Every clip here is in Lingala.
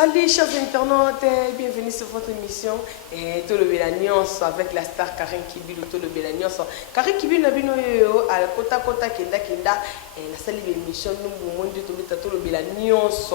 Salut chers internautes, bienvenue sur votre émission Tout le Bélagnos avec la star Karen Kibilo, Tout le Bélagnos. Karen Kibilo n'a bino yo à kota kota kenda la salle d'émission nous monde tout le Bélagnos.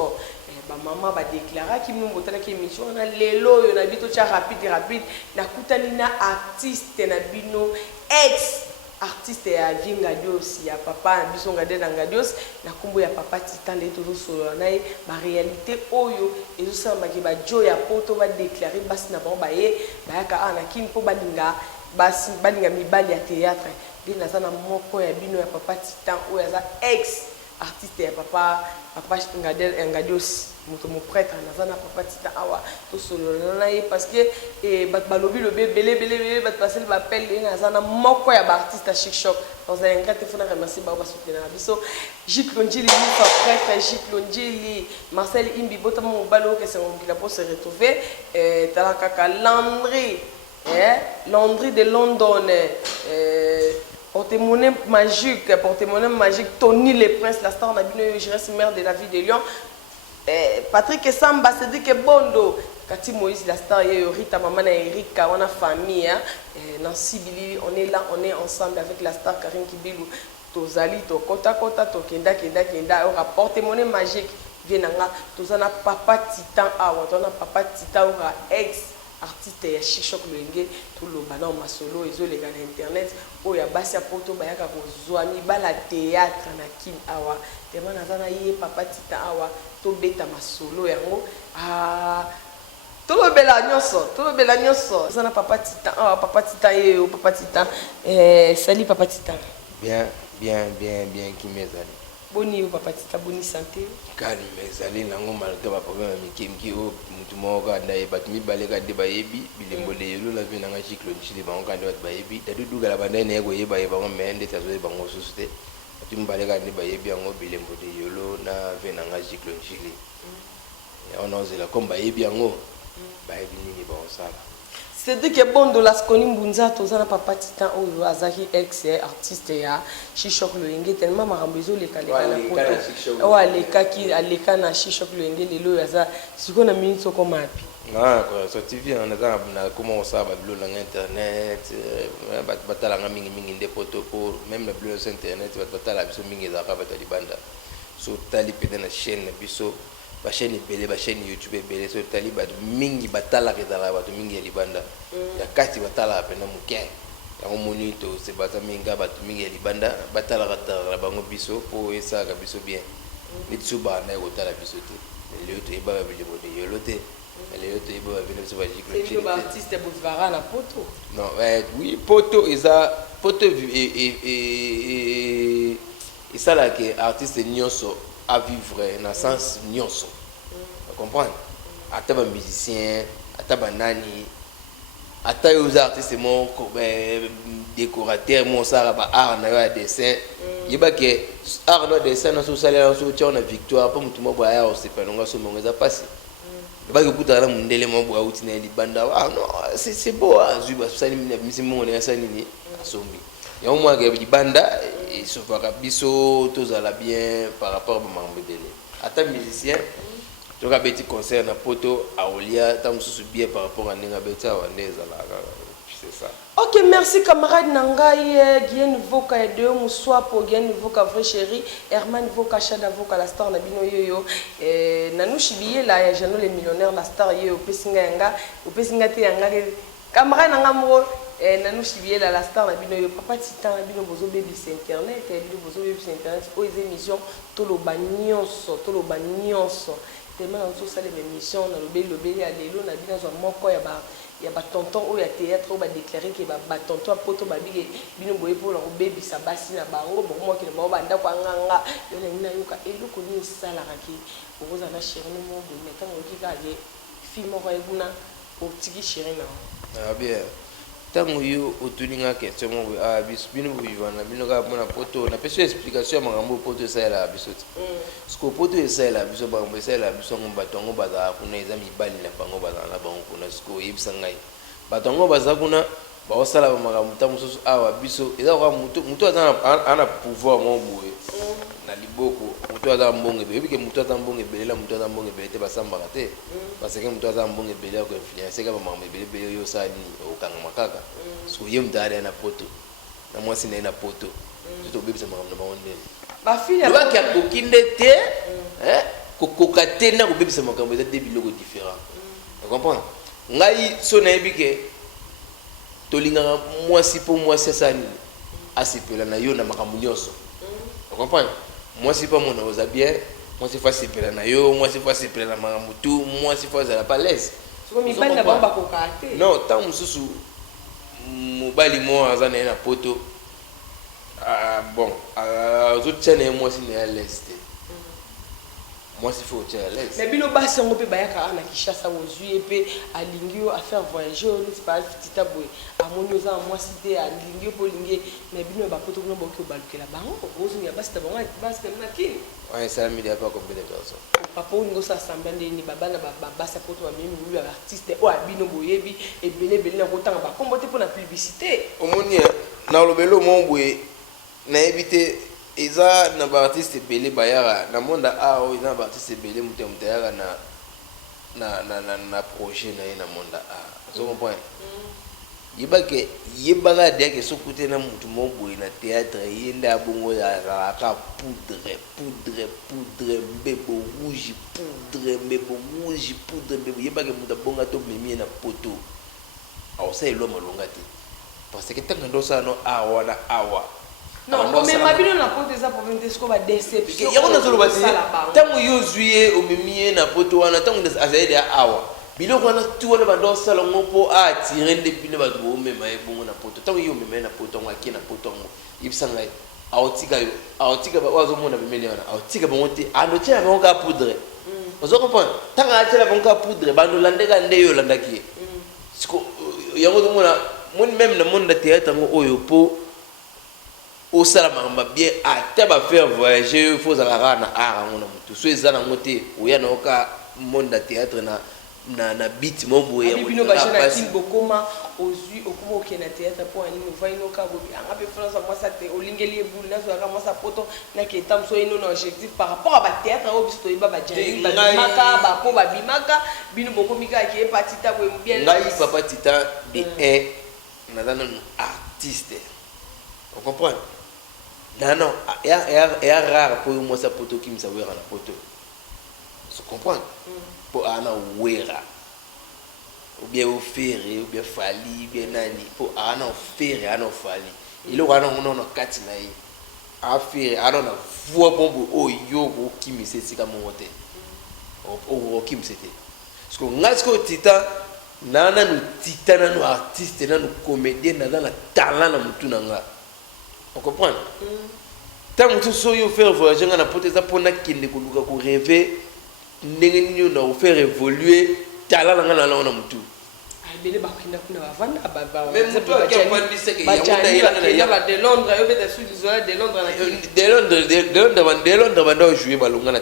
Ba maman ba déclarer qui nous botana qui émission na lelo yo na bito cha rapide na kutani na artiste na bino ex artiste ya Vingadios ya papa biso ngade na Ngadios na kumbo ya papa Titan le toujours solo na ba réalité oyo ezo samba ki ba jo ya poto ba déclarer basi na ba ye ba ka ana kin po balinga basi balinga mibali ya théâtre bi na sana moko ya bino ya papa Titan oyo za ex artiste ya papa Ngadios moto mo prêtre na sana papa Titan awa to solo na parce que bat balobi le belé bat passer le appel na sana moko ya ba artiste chic choc dans un grand téléphone remercier ba soutenir biso Gilles Londjili mon prêtre Gilles Londjili Marcel Imbi botama mo balo que c'est on qui la pour se retrouver talaka Landry Landry de London porte-monnaie magique Tony le Prince la star Nabino je reste maire de la ville de Lyon. Patrick Samba c'est dit que Bondo Kati Moïse la star Rita maman na Erika on a famille Nancy Billy on est là on est ensemble avec la star Karine Kibilou tozali to kota to kenda on rapporte monnaie magique vienanga tozana papa Titan awa tona papa Titan ora ex artiste ya chic choc lenge tout le bana masolo ezo les gars internet oya basi poto bayaka kozwa mibala théâtre na kin awa tellement nazana ye papa Titan awa to beta masolo yango tout le bela nyonso zana papa Titan papa Titan ye papa Titan salut papa Titan bien qui mezali boni papa Titan boni santé kali mezali nango malgré ba problème mikimki o mutu moko ndaye batumi baleka de bayebi bilembo le yelo la vie nanga cycle nchili bango kandi bat bayebi dadu duga la banda ne ko yeba bango mende tazo bango susute batumi baleka de bayebi yango bilembo de yelo na vie nanga cycle nchili on ozela comme bayebi yango bayebi nini ba osala. C'est dit que Bondo la skoni mbunza tozana papa Titan oyo azaki ex artiste ya Chichok Loenge tellement marambezo le kaleka na poto wa lekaki aleka na Chichok Loenge lelo yaza siko na minute soko mapi quoi so TV on a na comment ça ba blo na internet batala nga mingi nde poto pour même le blo sur internet batala biso mingi za ka batali banda so tali pede na chaîne biso ba chaîne belé ba chaîne YouTube belé so tali ba mingi batala kedala ba mingi ya libanda ya kati batala pena muke ya monito se bata minga ba mingi ya libanda batala katala bango biso po esa ka biso bien litsuba na ko tala biso te le to iba ba bilebo de yolote le to iba ba bilebo so ba jiklo c'est le artiste Bouvara na poto non oui poto eza poto et ça là que artiste nyonso à vivre dans le sens nyonso. Vous comprenez? Ata ba musicien, ata ba nani, ata les artistes mon décorateur mon ça ba art na dessin. Yeba que art na dessin na so salaire so tia na victoire pas mutu mo ba ya o se pelonga so monga za passer. Yeba que kutana mundele mo bo outi na libanda. Ah non, c'est beau azuba so sali mina misimu na sali ni asombi. Ya au moins que libanda et se fera biso tozala bien par rapport à mambo délai ata musicien to ka beti concert na poto aolia tam sous bien par rapport à ninga beti awandeza la c'est ça. OK, merci camarade Nangai Gien Voka et deux Moussoa pour Gien Voka vrai chéri Herman Voka Chada Voka la star na bino yoyo Nanouchi biye la jano les millionnaires la star yo pesinga te yanga camarade Nangamro Nanouchi biye la star na bino yo papa Titan na bino bozo baby sur internet bino bozo baby sur internet o émission tolo banyonso tellement on so sale émission na lobé ya lelo na bino zo moko ya ba tonton o ya théâtre o ba déclarer que ba tonton a poto ba bige bino boye pour la baby sa basi na bango bon moi ki ba banda kwa nganga yo na yoka eloko ni sala raki oza na chéri mo bo metan o ki ka je film mo ebuna o tiki chéri na bien tango yo otuninga question mo biso bino vivana bino ka mona poto na peso explication mangambo poto ça la biso ce que poto ça la biso ba mo ça la biso ngomba tongo baza kuna eza mibali na bango baza na bango kuna ce que yebisa ngai batongo baza kuna ba osala ba makambo ta mususu awa biso eza kwa mutu ana pouvoir mo boye na liboko mutu aza mbonge be bike mutu aza mbonge belela mutu aza mbonge belete basamba te parce que mutu aza mbonge belela ko influencer ka ba makambo belele yo sa ni okanga makaka so ye mdare na poto na mwasi na poto to bebisa makambo na baonde ba fille ba ki akokinde te kokoka te na kobebisa makambo eza de biloko différent tu comprends ngai so na ebike tolinganga mwasi po mwasi asani asipela na yo na makambo nyonso tu comprends mwasi pa mona oza bien mwasi fa sipela na yo mwasi fa sipela na makambo tu mwasi fa za la palaise so mi bali na bamba koka te non tant mususu mobali mo aza na poto bon autres tiens mwasi na à l'est moi c'est faut tiens à l'est mais bino basi ngo pe bayaka na Kishasa ozui pe alingio à faire voyager on n'est pas tita boy amoni oza mwasi te alingio po lingi mais bino ba poto no boki obalukela bango ozo ya basi ta bango basi na kini ouais ça me dit pas combien de personnes papa ngo sa sambande ni baba na basi poto ba mimi lui artiste o abino boyebi e bele na kotanga ba kombote pour la publicité omoni na lobelo mombwe na éviter eza na ba artiste belé bayara na monde ao eza ba artiste belé mutayara na projet na monde a zo comprendre yebaka deke sokute na mutu mombwe na théâtre yenda bongo ya ka poudre mbebo rouge mbebo yebaka muta bonga to memi na poto aw sa elo malonga te parce que tant que ndosa no awa na awa non mais mabino na poto eza problème de sko ba déception ya kona zolo basi tango yo zuye o memi na poto wana tango azaide awa biloko wana tu wana bandosa la ngopo a tirer de bino ba do mema e bongo na poto tango yo mema na poto ngaki na poto ngo ibisanga aotika ba wazo mona bemeli wana aotika ba ngote ando tia ba ngoka poudre ozo comprendre tanga atela ba ngoka poudre bando landeka ndeyo landaki siko yango to mona mon même na monde de théâtre ngo oyo po au salamamba bien ata ba faire voyager il faut ala na ara ngona mutu so ezana ngote oya na oka monde de théâtre na beat mombo ya bino ba jana kin bokoma ozui okuma ok na théâtre po ani no vaino ka bobi anga pe France moi ça te olingeli ebulu na so ka moi ça poto na ke tam so ino na objectif par rapport à ba théâtre au bisto iba ba jani ba maka ba po ba bimaka bino bokomika ke patita bo bien ngai papa tita de un nadana artiste on comprend non ya rare pour moi ça poto qui me savoir na poto se comprendre pour ana wera ou bien offrir ou bien fali bien nani pour ana offrir ana fali il aura non kati na yi affaire ana na voix bombo o yo qui me c'est sika mongote o qui me c'était parce que ngasko tita nana no tita na no artiste na no comédien na dans la talent na mutu na nga on comprend tant mutu so yo faire voyager na poteza pona kinde ko luka ko rêver ndenge nini na faire évoluer talent na nga na mutu bele bakinda kuna bavanda baba même mutu akapandi seke ya ba de Londres yo beta sud de Londres de Londres banda jouer balonga na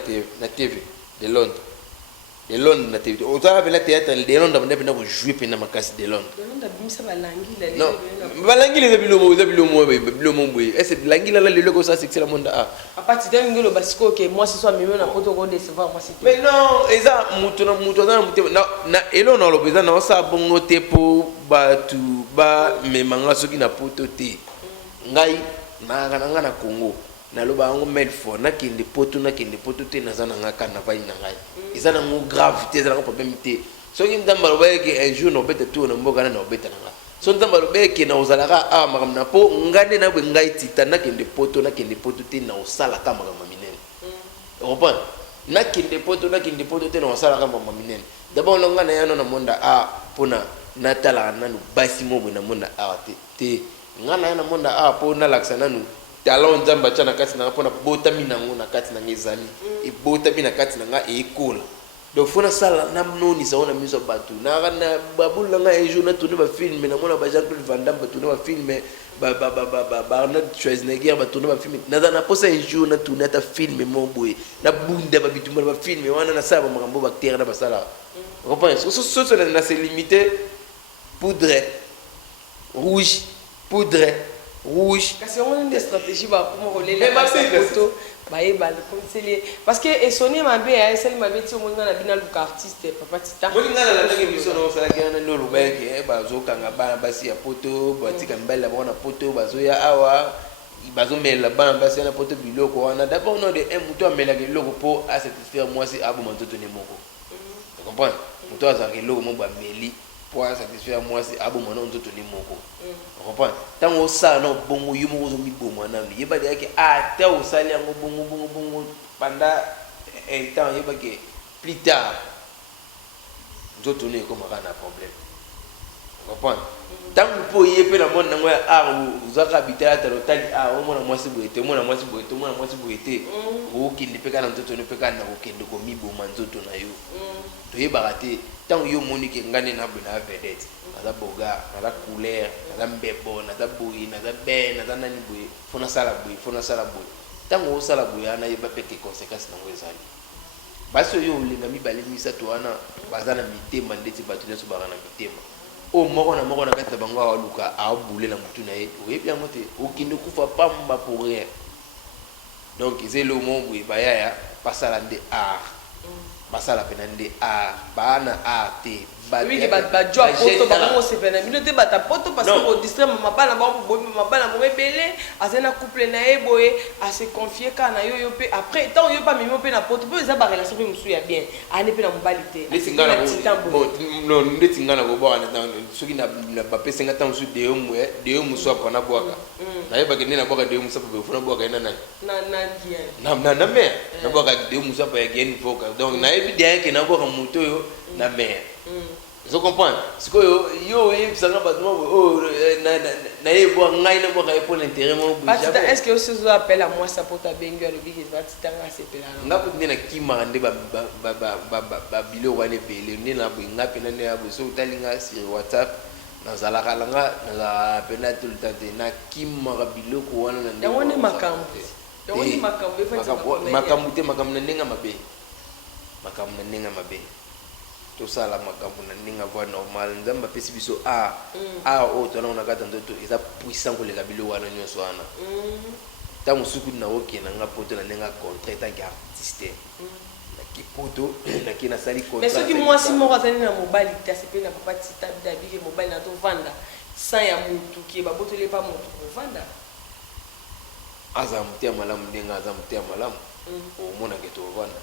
TV de Londres na TV autant avec la théâtre de Londres banda benda ko jouer pena makasi de Londres bimisa balangi la non balangi les bilomo boy est ce langi la le ko ça c'est la monde a partir d'un ngolo basiko que moi ce soit même na poto ko décevoir moi c'est mais non eza mutu na elo na lobeza na sa bongo te po batu ba memanga soki na poto te ngai na Congo na loba ngo Medford na kende poto te na zana ngaka na vai na ngai eza na ngo gravité eza na problème te soki ndamba loba ke un jour no beta tout na mboka na beta na so ndamba loba ke na ozalaka a makam na po ngande na ngai tita na kende poto te na osala ka makam minene comprendre na kende poto te na osala ka makam minene d'abord longa na yano na monda a pona natala nanu basi mobo na monda a te ngana na monda a po na laksa nanu talon nzamba tshana kati na pona bota mina ngona kati na ngezali e bota mina kati na nga e kola donc fona sala na noni sa ona miso batu na babula nga e jour na tourner ba film na mona ba Jean-Claude Van Damme ba tourner ba film ba Arnold Schwarzenegger ba tourner ba film na posa e jour na tourner ta film mo boy na bunda ba bitumba ba film wana na sala ba makambo ba terre na ba sala comprends so na c'est limité poudre rouge, poudre, rouge. Parce qu'on a une stratégie pour me relayer la photo. Parce que et sonner ma belle, celle ma belle, si on a bien le artiste, papa Tita. Moi, je la langue émission, on s'est gagné dans le bec, bazo kangaba basi ya poto, bati kambela bona poto, bazo ya awa, bazo mela bana basi na poto biloko wana. D'abord on a des muto amela ke loko pour à satisfaire moi si abo manto toni moko. Tu comprends? Muto azaki loko mo ba meli pour satisfaire moi si abo manto toni moko. Tu comprends? Tant au ça non bongo yumo zo mi bomo na mi. Yeba de ke ah ta au sali yango bongo pendant un temps yeba ke plus tard nous tourner comme un problème. Tu comprends? Tant que pour y aller dans le monde dans le art vous avez habité à l'hôtel ah au moins moi c'est boité moi moi c'est boité moi moi c'est boité ou qui ne peut pas dans tout ne peut pas dans aucun de commis bon manzo to na yo to y baraté tant yo monique ngane na bena vedette na boga na couleur na mbebo na boyi na ben na nani boyi fona sala boyi tant au sala boyi ana y ba peke conséquences na ngwezali baso yo linga mibale misa to ana bazana mitema ndeti batu neso barana mitema o moko na kata bango wa luka a boule na mutu na ye o yebi yango te o kinde kufa pamba pour rien donc c'est le moment où baya pasala nde art basala penande art bana art oui que ba joie poto ba mo se pena mino te bata poto parce que au distraire mabana ba mo belé azena couple na e boye a se confier kana yo pe après tant yo pas mimo pe na poto pe za ba relation pe musu ya bien ane pe na mobalité les singana bon non les singana go ba na soki na ba pe 50 ans musu de musu apa na boaka na ye ba ke na boaka de musu pa be fona boaka na bien na me na boaka de musu pa ya gen foka donc na évidemment que na boaka muto yo na me. Je comprends. C'est que yo ça n'a pas de oh na yebo ngai na boka pour l'intérêt mon bouge. Est-ce que ce appelle à moi ça pour ta bengue le big va tanga c'est pela. Nga peut na kima ndé ba bilo wane pele ni na nga pena ne abo so talinga sur WhatsApp na zala kalanga na pena tout le temps na kima bilo ko wana na ndé. Yawone makambo. Yawone makambo makambo te makambo na nenga mabe. Makambo na nenga mabe. Tout ça la makambo na ninga voix normal nzamba pesi biso o to na kata ndoto eza puissant ko le kabilo wana nyonso wana ta musuku na oke na nga poto na ninga contrat tant qu'artiste na ki poto na ki na sali contrat mais ce qui moi si mo razani na mobile ta c'est pe na papa tita dabi mobile na to vanda sans ya mutu ki ba botole pas mutu ko vanda azamutia malamu ninga azamutia malamu o mona ke to vanda.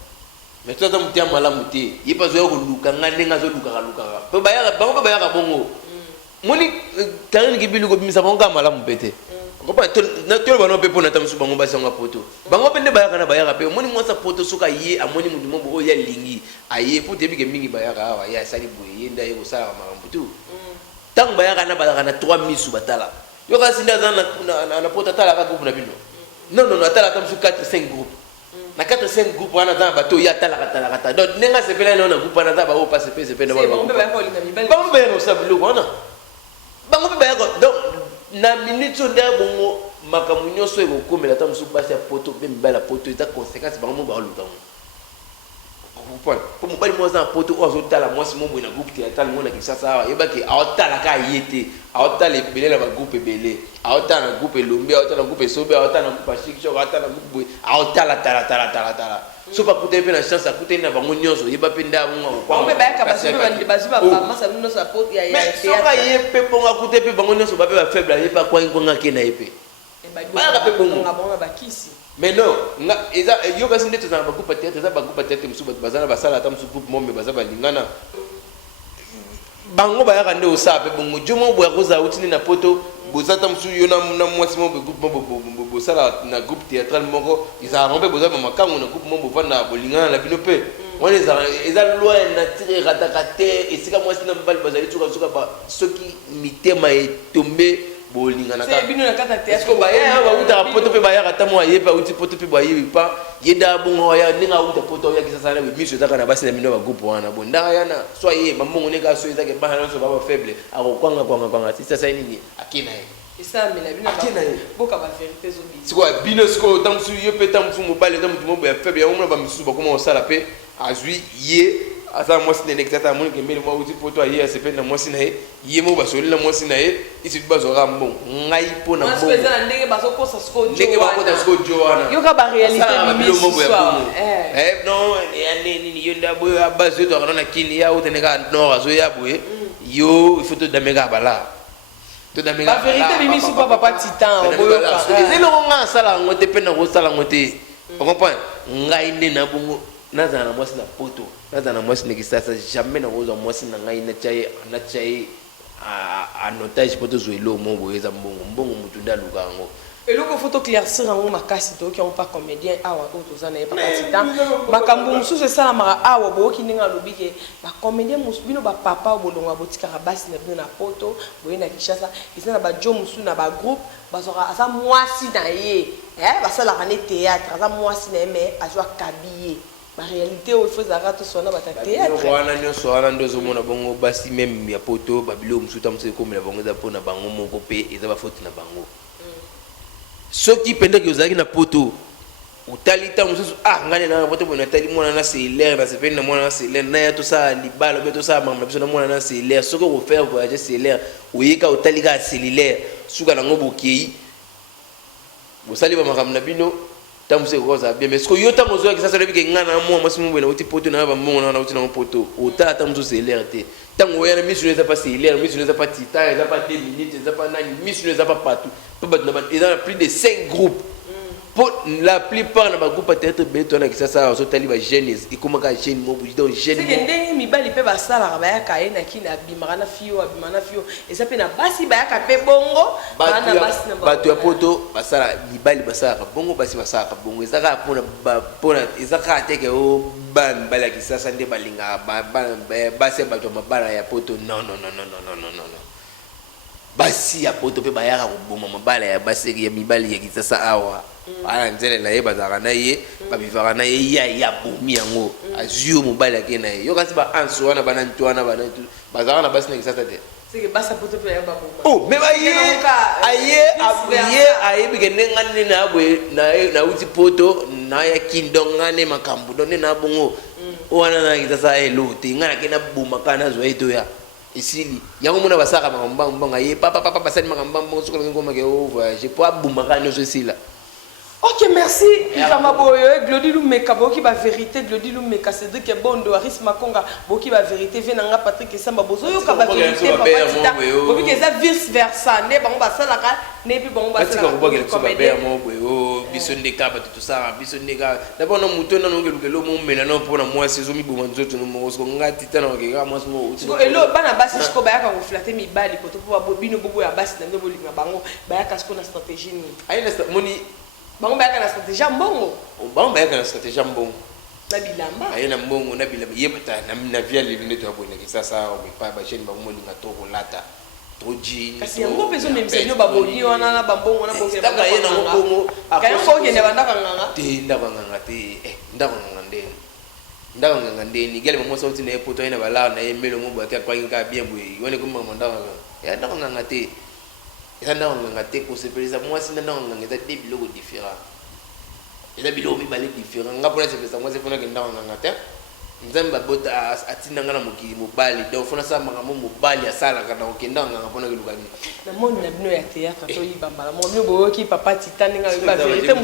Mais toi, tu as mal à mouter. Il n'y a pas besoin de luka, ngane ngazo luka. Pe bayaka, bango pe bayaka bongo. Moni karine ki bilu ko bimisa bango mal à mupete. Comprends? Na tolo bano pe pona tamsu bango basi nga poto. Bango pe ne bayaka na bayaka pe. Moni mo sa poto suka ye amoni mudu mo bo ya lingi. Aye pour te bi ke mingi bayaka awa ya sali boye yenda ye ko sala makambutu. Tang bayaka na 3000 subatala. Yo ka sinda na poto tala ka groupe na bino. Non, atala tamsu 4-5 groupes. Na 4-5 groupes wana za bato ya talaka donc nenga sepela na groupe wana za ba o passe pe sepela ba bon ba ko linga mibali ba mbe no sabilo wana ba mbe ba ko donc na minute nda bongo makamunyo so eko komela ta musu basi ya poto be mbala poto eta conséquence ba mo ba luka pour mobali mo za poto o zo tala mo si mo na groupe ti atala mo na kisasa yeba ke aotala ka yete aotala ebele na ba groupe ebele aotala na groupe lombe aotala na groupe sobe aotala na groupe shikisho aotala na groupe aotala tala so pa kuta pe na chance akuta na bango nyonso yeba pe nda bongo kwa mbe ba ka baziba ba masa no sa poto ya mais so ka ye pe bongo akuta pe bango nyonso ba pe ba faible yeba kwa ngo ke na yepe ba ka pe bongo ngabona bakisi. Mais non, yo kasi ndeto za ba groupe tete za ba groupe tete musu bazana basala ata musu groupe mombe bazaba lingana bango ba yaka nde osape bongo jomo bo yakoza utini na poto bozata musu yo na mwasi mombe groupe mombe bosala na groupe théâtral moko isa rompe bozaba makango na groupe mombe vanda bolingana na bino pe on eza loin na tire ratakate esika mwasi na mbali bazali tuka ba soki mitema etombe bolingana c'est bino na kata théâtre ko ba ya ba uta poto pe ba ya kata mo ayepa uti poto pe ba yebi pa yeda bongo ya ninga uta poto ya kisasa na miso zaka na basi na mino ba groupe wana bonda yana so ye mamongo ne ka so ezake ba na so ba faible ako kwanga sisa sai nini akina ye isa mela bino akina ye boka ba vérité zo bi siko bino siko tamsu yo pe tamsu mo bale tamsu mo ba faible ya mo ba misu ba comment sala pe azui ye asa mwasi ne nekata moni ke mbele mwa uti poto aye asepe na mwasi na ye ye mo basoli na mwasi na ye isi bazora mbongo ngai po na mbongo mwasi peza ndenge bazokosa siko ndenge bakota siko joana yoka ba réalité mimi soir non ya nini yo ndabo abazo to kana kini ya uteneka no azo ya boye yo il faut to damega bala to damega ba vérité mimi sou papa titan boyoka ezelo nga sala ngote pe na ko sala ngote on comprend ngai nde na bongo naza na mwasi na poto naza na mwasi nekisasa jamais na koza mwasi na ngai na chai a notage poto zoelo mo boyeza mbongo mutunda lukango eloko photo claircir yango makasi to qui on pas comédien awa o to zana papa titan makambo mususu sala mara awa boki ninga lobike ba comédien mususu bino ba papa bolonga botika basi na bino na poto boyena kishasa isana ba jo mususu na ba groupe bazora asa mwasi na ye basala rane théâtre asa mwasi na me azwa kabiller la réalité il faut arrêter son nom à théâtre wana nyonso wana ndozo mona bongo basi même ya poto babilo musuta mse comme la bongo za pona bango moko pe eza ba faute na bango soki penda ke ozaki na poto utalita mususu ngane na poto bona tali mona na célèbre na sepena na mona na célèbre na ya to sa libalo be to sa mama biso na mona na célèbre soko ko faire voyager célèbre oyeka utalika cellulaire suka na ngobo kei bosali ba makamna bino tamuse koza bien mais ce que yo tango zo ki ça serait que ngana mo masimu bena uti poto na ba mbongo na uti na poto ota tamzo célèbre te tango yana misu ne za pas célèbre misu ne za pas titan za pas 2 minutes za pas nani misu ne za pas partout il y a plus de 5 groupes pour la plupart na ba groupe peut-être beto na ki ça so tali ba jeunesse et comment ka jeune mo buji donc jeune c'est que ndenge mibali pe basala ba ya kaye na kina bimara fio et ça pe na basi ba ya ka pe bongo bana basi na bato ya poto basala mibali basala bongo basi basala bongo ezaka pona ezaka te ke o ban bala ki sasa nde balinga basi bato mabala ya poto non basi ya poto pe bayaka koboma mabala ya basi ya mibali ya kisasa awa ala nzele na ye bazaka na ye babivaka na ye ya bomi yango azio mobali yake na ye yo kasi ba anso wana bana ntwana bana tu bazaka na basi na kisasa te c'est que basa poto pe ya baboma mais aye bigende ngane na bwe na uti poto na ya kindongane makambu donne na bongo wana na kisasa elote ngana ke na boma kana zo eto ya isili yango mona basaka makambamba ye papa basali makambamba sokola ngoma ke voyage pour abumaka nyoso sila. Ok, merci. Ikama boyo, Glody Lumeka, boki ba vérité, Glody Lumeka, Cédric Bondo, Aris Makonga, boki ba vérité, Venanga Patrick Samba bozo yo ka ba vérité, papa tita, boki que ça vice versa, ne bango ba salaka, ne bi bango ba salaka. Ko ba be mo boyo, bisonde ka ba tout ça, bisonde ka. D'abord no muto na no ngelo mo mena no pona moi saison mi boma nzoto no mo ko ngati tana ke ga mo so. Elo bana basi ko ba ya ka ko flatter mi bali ko to po bobino bobo ya basi na ndo bolinga bango, ba ya ka sko na stratégie ni. Ayi na moni bango ba kana stratégie mbongo bango ba kana stratégie mbongo na bilamba ayena mbongo na bilamba yebata na via le lunettes ya bonne kisasa o pa ba chaîne bango molinga to kolata toji kasi yango peso même senyo ba boni wana na bambongo na bongo taka yena mbongo akayo ko kende banda kanganga te ndaba nganga te ndaba nganga ndeni gele mo sauti na epoto ina bala na emelo mo ba kwa inga bien boy yone ko mo ndaba ya ndaba nganga te eza ndanga nganga te ko sepelisa mwasi ndanga nganga eza des biloko différents eza biloko mibale différents nga pona sepelisa mwasi fona ke ndanga nganga te nzambe bota atinda ngana mokili mobali donc fona sa makambo mobali asala kana okenda nganga pona ke lukani na moni na bino ya théâtre to yibamba la moni boyoki papa titane nga ba vérité mo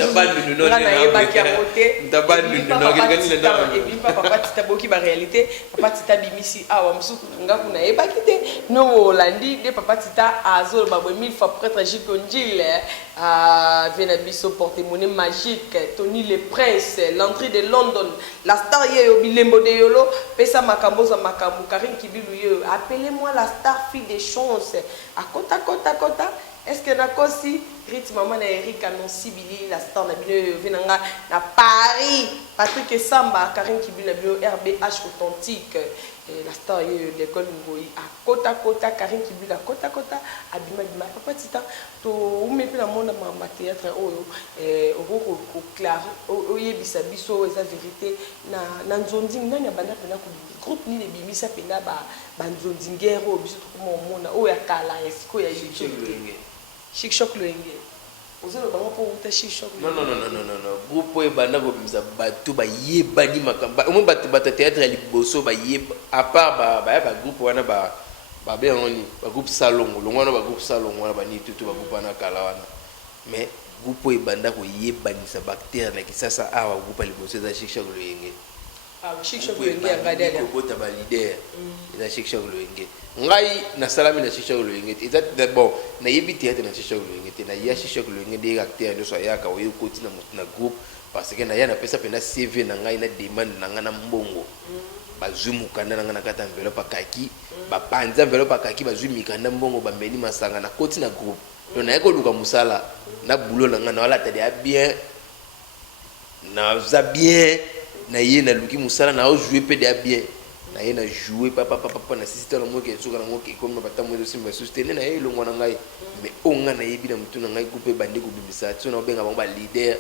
nga na yeba ki amote ndabandu no ngani na ndanga et puis papa tita boki ba réalité papa tita bimisi awa msuku nga kuna yeba kite no Hollandi de papa tita azol ba 1000 fois prêtre Jikonjile à Venabiso porte-monnaie magique Tony le Prince l'entrée de London la star yo bilembo de yolo pesa makambo za makambo Karim Kibilu yo appelez-moi la star fille des chances à kota est-ce que na kosi Rit maman na Eric Anonsi Billy la star na bino venanga na Paris Patrick Samba Karim Kibilu na bino RBH authentique la star yo l'école Ngoi à kota Karim Kibilu à kota abima papa tita to umepe na mona ma théâtre oyo oko ko clair oyebisa biso eza vérité na nzondi nani abanda pena ko groupe ni le bimisa pena ba nzondi ngero biso to ko mona oyo akala esiko ya YouTube Chic Choc Loenge Vous avez vraiment pour vous chic choc. Non. Groupe et banda ko bimisa bato ba yebani makamba. Au moins bato théâtre ya liboso ba yeba à part ba groupe wana ba bien oni ba groupe salon longwana ba groupe salon wana ba ni tutu ba groupe wana kala wana. Mais groupe et banda ko yebani sa bactère na kisasa awa groupe liboso za chic choc lo yenge. Ah, chic choc lo yenge ngade ya. Ko bota ba leader. Za chic choc lo yenge. Ngai na salami na chic choc lo yenge. Exact bon na yebi théâtre na chic choc lo yenge. Na ya chic choc lo yenge des acteurs no so ya ka oyo koti na groupe parce que na ya na pesa pena CV na ngai na demande na ngana mbongo. Bazumu kanda na ngana kata envelope kaki, ba panza envelope kaki bazumi kanda mbongo ba meni masanga na koti na groupe. Donc na yako luka musala na boulot na ngana wala tade bien na za bien na ye na luki musala na jouer pe de bien. Na ye na jouer papa na sister na moke suka na moke comme bata mo simba soutenir na ye longo na ngai mais onga na yebi na mutu na ngai coupe bandi ko bimisa tu na benga ba leader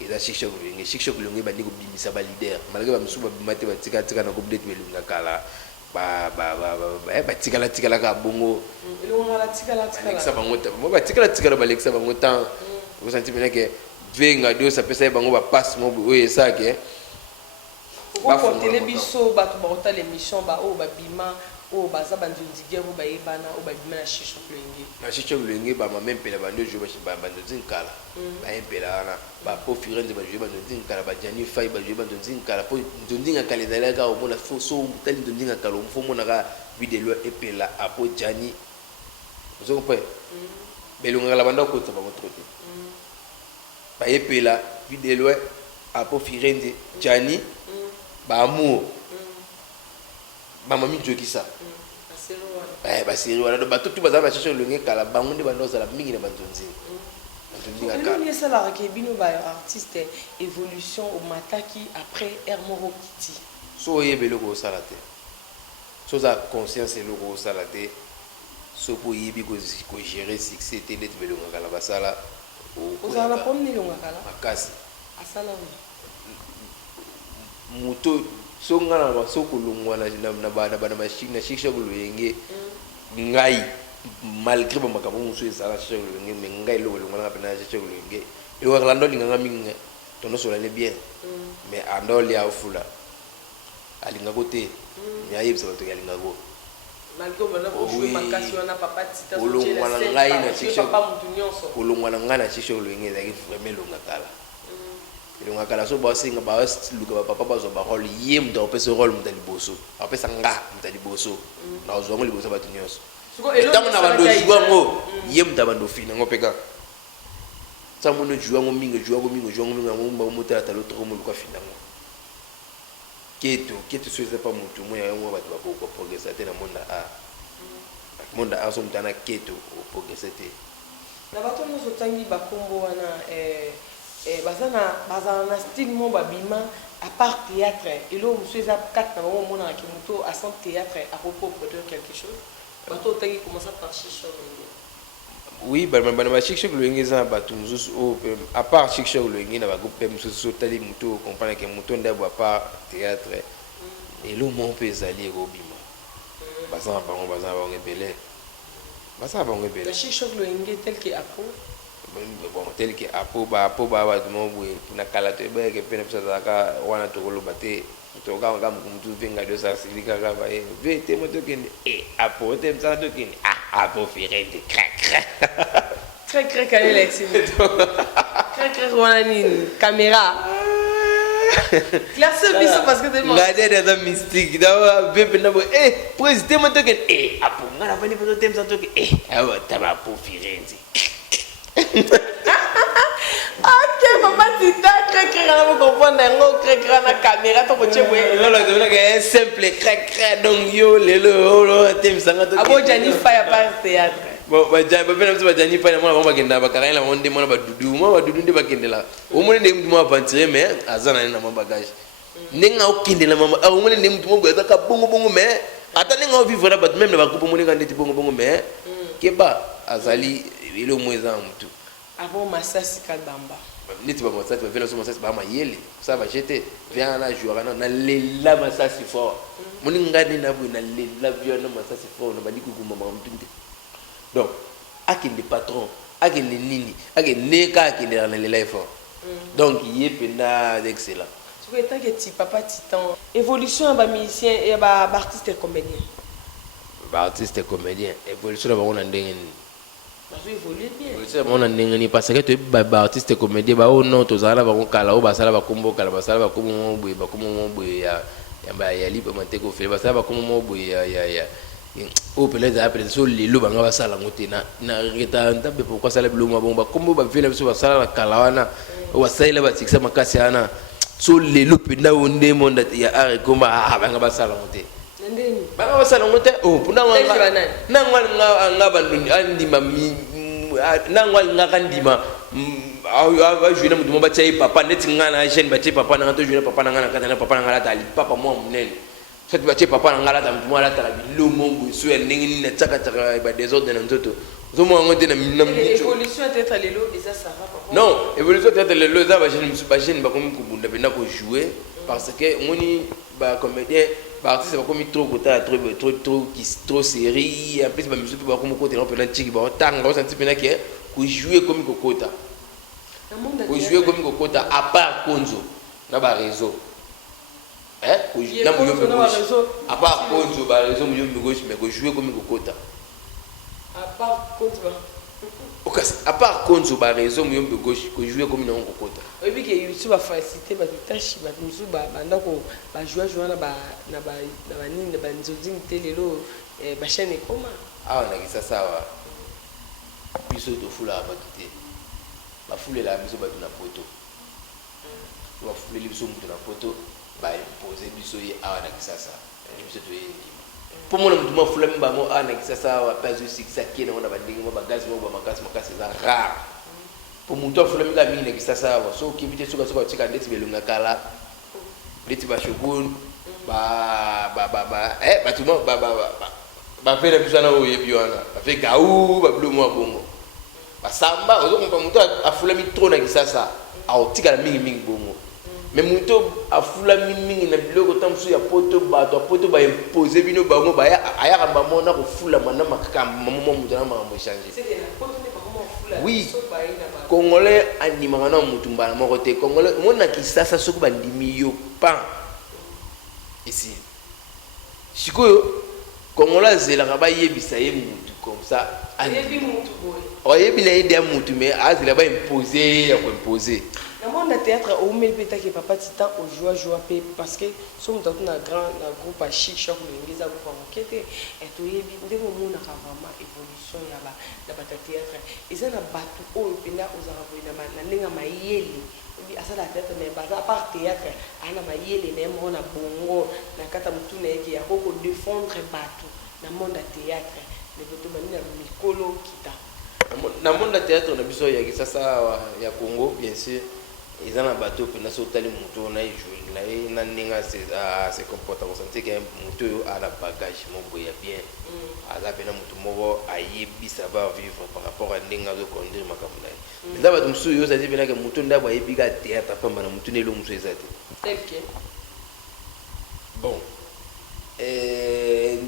et la chic choc lo ngai bandi ko bimisa ba leader malgré ba musu ba bimate ba tika na ko bdet belunga kala ba tika ka bongo elonga la tika Alexa bangota mo ba tika ba Alexa bangota vous sentez bien que venga dio sa pesa bango ba passe mo oye ça que pour télévision bato ba l'émission ba o ba bima o ba za bandu ndige o ba yebana o ba bima na chic choc lo yenge na chic choc lo yenge ba ma même pela bando jo ba bando zinkala ba empela na ba po firenze ba jo bando zinkala ba jani fai ba jo bando zinkala po ndinga kale dala ka o mona so tali ndinga kala o mfo mona ka vidéo epela apo jani vous comprenez belunga la bando ko tsaba motrote ba epela vidéo apo firenze jani ba amour ba mami jokisa ba seri wana do bato tu baza ba chercher le ngeka la bango ndi bando za la mingi na bantonzi il y a ça là que bino ba artiste évolution au mataki après Hermoro Kiti so yebelo ko salate so za conscience le ko salate so ko yebi ko gérer succès télé tebelo ngala basala o za la pomni lo ngala makasi asala muto so ngana ba so kulungwa na bana machine na chic choc lo yenge ngai malgré ba makabo muso ezala chic choc lo yenge mais ngai lo ngana pena chic choc lo yenge e wa lando linga minga tono so la ne bien mais andoli ya fula alinga kote nya yebisa to yalinga go malgré bana ko jouer makasi wana papa tita so chela ngai na chic choc papa mutu nyonso kulungwa ngana chic choc lo yenge zaki vraiment longa kala longa kala so ba singa ba luka ba papa ba zo ba role yem do pesa role mutali boso apesa nga mutali boso na zo ngo liboso ba tunyoso etango na bando jouer ngo yem da bando fina ngo peka sa mono jouer ngo mingo ngo mutala talo to mo luka fina ngo keto so c'est pas mutu mo ya ngo ba ko progresser te na monda a so mutana keto progresser te na bato nyonso tangi bakombo wana bazana na style mo babima à part théâtre et là monsieur ça 4 na mo na ki muto à son théâtre à propos produire quelque chose bato tangi commencer par chic choc oui ba chic choc lo yenge za bato mususu o à part chic choc lo yenge na ba groupe mususu tali muto comprendre que muto ndabo à part théâtre et lo mo pe zali ko bima bazana bango ebele le chic choc lo yenge tel que apo bon tel que apo ba du mo na kala te ba ke pena pesa ka wana to lo bate to ga mtu venga dio sa silika ka ba ve te mo to kende apo te msa to kende apo firende crac kale lexi crac wana ni caméra classe biso parce que tellement ngade da mystique da ve pena bo président mo to kende apo ngana ba ni bo te msa to kende awa tama apo firende ok papa tita crac na mo comprendre ngo crac na caméra to ko chebwe non non c'est simple crac donc yo lelo tem sanga to abo jani fire par théâtre bon ba pena ba jani fire mo ba genda ba karaila mo ndi mo ba dudu ndi ba kendela o mo ndi mo aventurer mais azana na mo bagage ninga o kendela mama o mo ndi mo go ka bongo mais ata ninga o vivre ba même ba coupe mo ndi ndi bongo mais keba azali ile o mweza mtu avant masasi kadamba niti ba masasi ba vela so masasi ba mayele ça va jeter vient na jouer na lela masasi fort moni ngani na bu na lela vient na masasi fort na bali kuguma mama mtu donc akinde patron akende nini akende ka akende na lela effort donc yé pena excellent. Tu veux tant que ti papa titan évolution ba musicien et ba artiste et comédien. Ba artiste et comédien évolution ba on ndenge ni. Ba zo évoluer bien. C'est mon ndenge ni parce que tu ba artiste et comédien ba o non to zala ba ko kala o ba sala ba kombo kala ba sala ba komo boye ba komo boye ya ya libre manteko fait ba sala ba komo boye ya o pele za pele so lelo banga ba sala ngote na reta ntabe pourquoi sala biloma bomba kombo ba vile biso ba sala la kala wana wa sala ba tikisa makasi ana so lelo penda onde monde ya are komba banga ba sala ngote ndeni banga ba sala ngote o puna ngwa na ngwa banduni andima na ngwa ngaka ndima a joué na mutumo ba tsayi papa neti ngana jeune ba tsayi papa na to joué papa na ngana kata na papa na ngala tali papa moi munene so tu ba tsayi papa na ngala ta mutumo ala tala bilomo busu ya ndenge ni tsaka tsaka ba désordre na nzoto zo mo ngote na évolution peut-être lelo et ça va papa non évolution peut-être lelo za ba jeune ba komi kubunda bena ko jouer parce que moni ba comédien ba artiste ba komi trop kota trop série en plus ba musique ba komi côté non pena tiki ba tanga senti pena que ko jouer comme kokota ko jouer comme kokota à part Konzo na ba réseau na muyombe gauche à part Konzo ba réseau muyombe gauche mais ko jouer comme kokota à part Konzo à part Konzo ba réseau muyombe gauche ko jouer comme non kokota oui puis que YouTube a facilité ba tâche ba musu ba banda ko ba jouer na ba nini na ba nzoding telelo ba chaîne koma na kisasa wa biso to fula ba kité ba fule la biso ba tuna poto ba fule biso mutu na poto ba imposer biso ye na kisasa biso to ye pour moi mutu ma fule mba mo na kisasa wa pazu sikisa kena wana ba ndingi ba gaz mo ba makasi za rare pour mutu fule mba mingi na kisasa wa so kibite suka tika ndeti belunga kala ndeti ba shogun ba tuma ba fera biso na oyebi wana ba fe gaou ba blomo bongo basamba ozo kompa muto afula mitro na kisasa aotika mingi bongo mais muto afula mingi na biloko tamsu ya poto ba imposer bino bango ba aya kamba mona ko fula mana makaka maman muto na mambo changer c'est que la poto ne pas comment fula oui congolais andima na mutu mbala moko te congolais mona kisasa soko bandimi yo pan ici sikoyo congolais zelaka ba yebisa ye mutu comme ça yebi mutu boy oyebi na idée mutu mais azela ba imposer ya ko imposer na monde théâtre au melpeta que papa titan au joie pe parce que somme dans un grand groupe à chic choc l'ingéza ko fakete et to yebi ndeko mona ka vraiment évolution ya ba théâtre ils na batu o penda ozara boina na ndinga mayeli bi asala théâtre mais baza par théâtre ana mayeli na mona bongo na kata mutu na yeki ya ko défendre batu na monde théâtre le boto banina mikolo kita na monde théâtre na biso ya kisasa ya Congo bien sûr ils en a bateau pour na sotali mutu na jouer na ninga se comporta ko sentir que mutu a la bagage mo boya bien ala pena mutu moko ayebisa ba vivre par rapport à ninga zo conduire makambo na mais là bato musu yo ça dit bien que mutu ndabo ayebiga théâtre pamba na mutu ne lo musu ezate tel que bon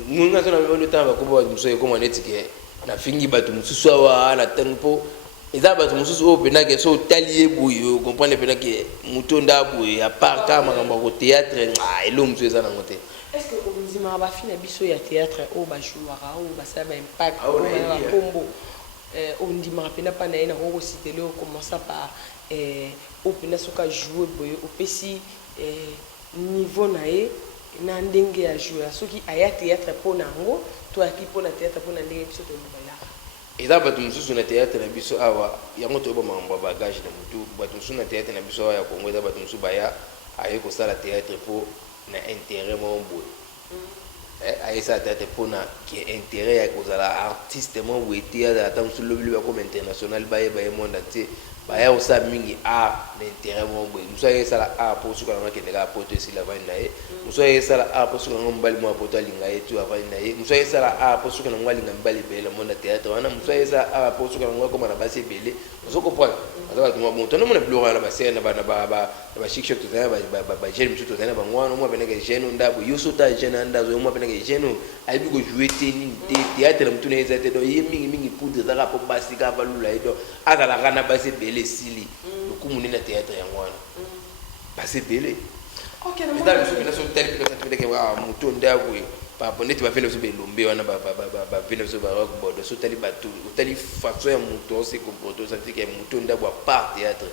nunga sona mbe ndo tamba ko ba musu ko maneti ke na fingi bato mususu awa na tempo eza bato mususu o pena ke so talier boyo comprendre pena ke mutu ndabo ya part ka makambo ko théâtre elo musu eza na ngote est-ce que on dit ma ba fina biso ya théâtre o ba jouera o ba ça va impact o ba combo on dit ma pena pa na ina ko citer o commencer par o pena soka jouer boyo o pesi niveau na e na ndenge ya jouer soki aya théâtre po nango to aki po na théâtre po na ndenge biso to mbaya eza bato mususu na théâtre na biso awa yango to ba mambo bagage na mutu bato mususu na théâtre na biso ya Congo eza bato mususu baya aye ko sala théâtre po na intérêt mo boy aye sa théâtre po na ki intérêt ya ko sala artiste mo boy théâtre ata mususu lobili ba comme international baye monde entier baya osa mingi na intérêt mo boy mususu aye sala po suka na ke ndeka po to esila vani na ye mususu aye sala po suka na mbali mo po to alinga ye tu avani na ye mususu aye sala po suka na ngwalinga mbali bele mo na théâtre wana mususu aye sala po suka na ngwa ko na basi bele mususu ko point azaba to mo to no mo na blora na basi na ba chic choc to ba jeune mususu to na ba ngwana mo beneke jeune ndabo yo so ta jeune ndazo mo beneke que gêne ayebi ko jouer te ni théâtre la mutuna ezate do ye mingi poudre za ka po basi ka balula edo akala kana basi belé sili lokumu ni na théâtre ya ngwana basi belé OK na dans le na so tel que ça te que mutu ndabwe papa neti ba vena so belombe wana ba vena so ba rock board so tali batu tali façon ya mutu se comporter ça dit que mutu ndabwa par théâtre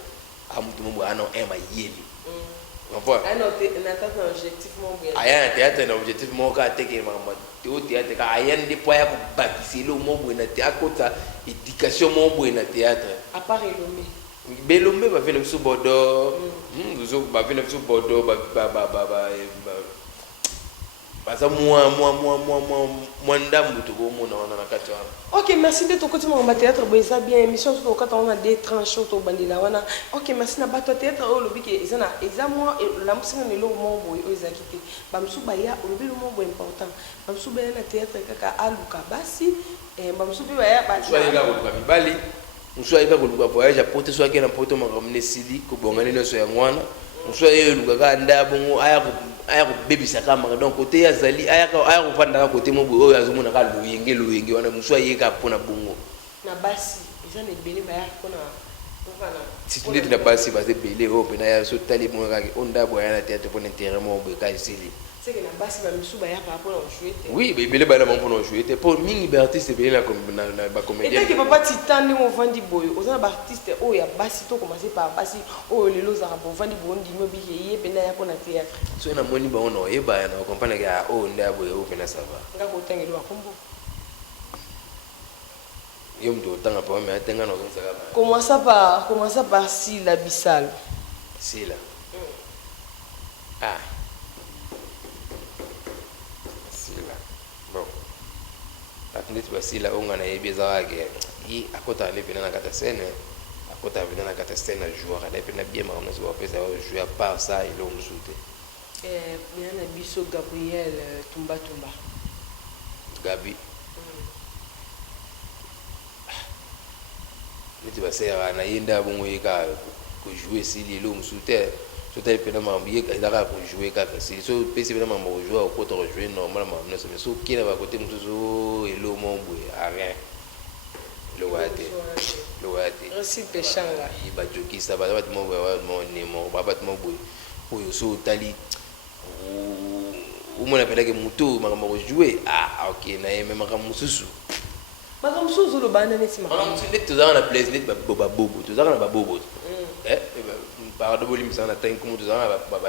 a mutu mo ana ema yeli on voit un objectif mon bien aya théâtre na objectif mo ka teke mama au théâtre ka aya ndi po ya ko bakiselo mo bo na théâtre kota éducation mo bo na théâtre à part Elomé belombe ba vena so bodo zo ba vena so bodo ba basa moi ndambu to ko mona wana na kati wana. OK, merci de ton côté mon théâtre boza bien émission to quand on a des tranches to bandila wana. OK, merci na bato théâtre o lobi ke ezana moi la musina ne lo mo boy o ezakite. Ba musu ba ya o lobi lo mo boy important. Ba musu ba na théâtre kaka aluka basi ba musu ba ya ba. Soit ega ko bali. Musu ega ko luka voyage apote soit ke na poto makamne sili ko bongane no so ya ngwana. Musu ye luka ka ndabongo aya ko bebisa kama donc côté ya zali aya ko vanda côté mo bo oyo azomona ka luyenge wana musu ayeka pona bongo na basi ezana ebele ba ya pona wana titulete na basi ba ebele o pena ya so tali mo ka onda boya na tete pona intérêt mo bo ka isili c'est que na basi ba misu ba ya pa pona jouer te oui ebele ba na mo pona jouer te pour mingi ba artiste ebele na ba comédien et que papa titan ngo vandi boyo ozana ba artiste o ya basi to commencer par basi o lelo za ba vandi bondi mo bi ye pena ya pona théâtre so na moni ba ono e ba na comprendre que o nda boyo o pena ça va nga ko tangelo akombo yom do tanga pa mais tenga no ça va commence par si la bisal si là ah atendete basila onga na yebi ezalaka i akota ne pena na kata scène akota pena na kata scène na joueur ala pena bien makama so bapesa jouer à part ça il est musute bien na biso Gabriel Tumba Gabi neti basera na yenda bongo yeka ko jouer si il est musute so tel pena mambiye ezaka ko jouer kaka si so pesi pena mambo jouer au poto jouer normalement mais so kina ba côté mususu elo mombo rien lo wate aussi pechanga ba jokisa ba bat mombo mo nemo ba bat mombo oyo so tali o mona pela ke mutu makambo ko jouer OK na yeme makambo mususu lo bana neti makambo mususu net tozana na blaze net ba bobo tozana na ba bobo pardon bolim sana tan comme tout ça ba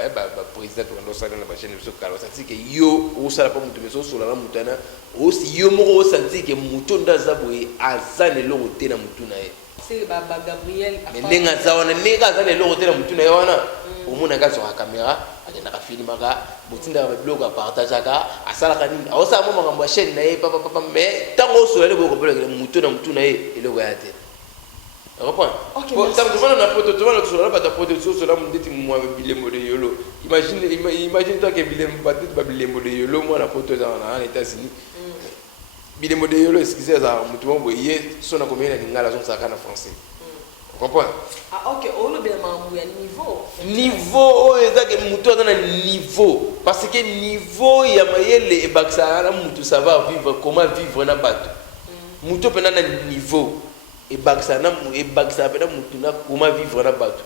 président to ndo sala na ba chaîne so kala santi ke yo o sala pa mutu meso so la mutana o si yo mo o santi ke mutu ndaza boye azane lo te na mutu na ye c'est ba Gabriel mendenga zawana nega azane lo te na mutu na ye wana o mona ka so ka caméra akenda ka filma ka botinda ba blog a partage ka asala ka nini o sa mo makambo ya chaîne na ye papa mais tango so le bo ko pele mutu na ye ele ko ya te reprends. OK. Tant que voilà na poto, tu vois sur la bata poto sur cela me dit moi bilembo de yolo. Imagine toi que bilembo batit ba bilembo de yolo moi na poto za na États-Unis. Bilembo de yolo excusez ça mutu mo boye so na combien na ngala so ça kana français. Tu comprends? OK, on le bien mambu ya niveau o ezake mutu na niveau parce que niveau ya mayele e baksa na mutu savoir vivre comment vivre na bato. Mutu pena na niveau et baksa pena mutu na comment vivre na bato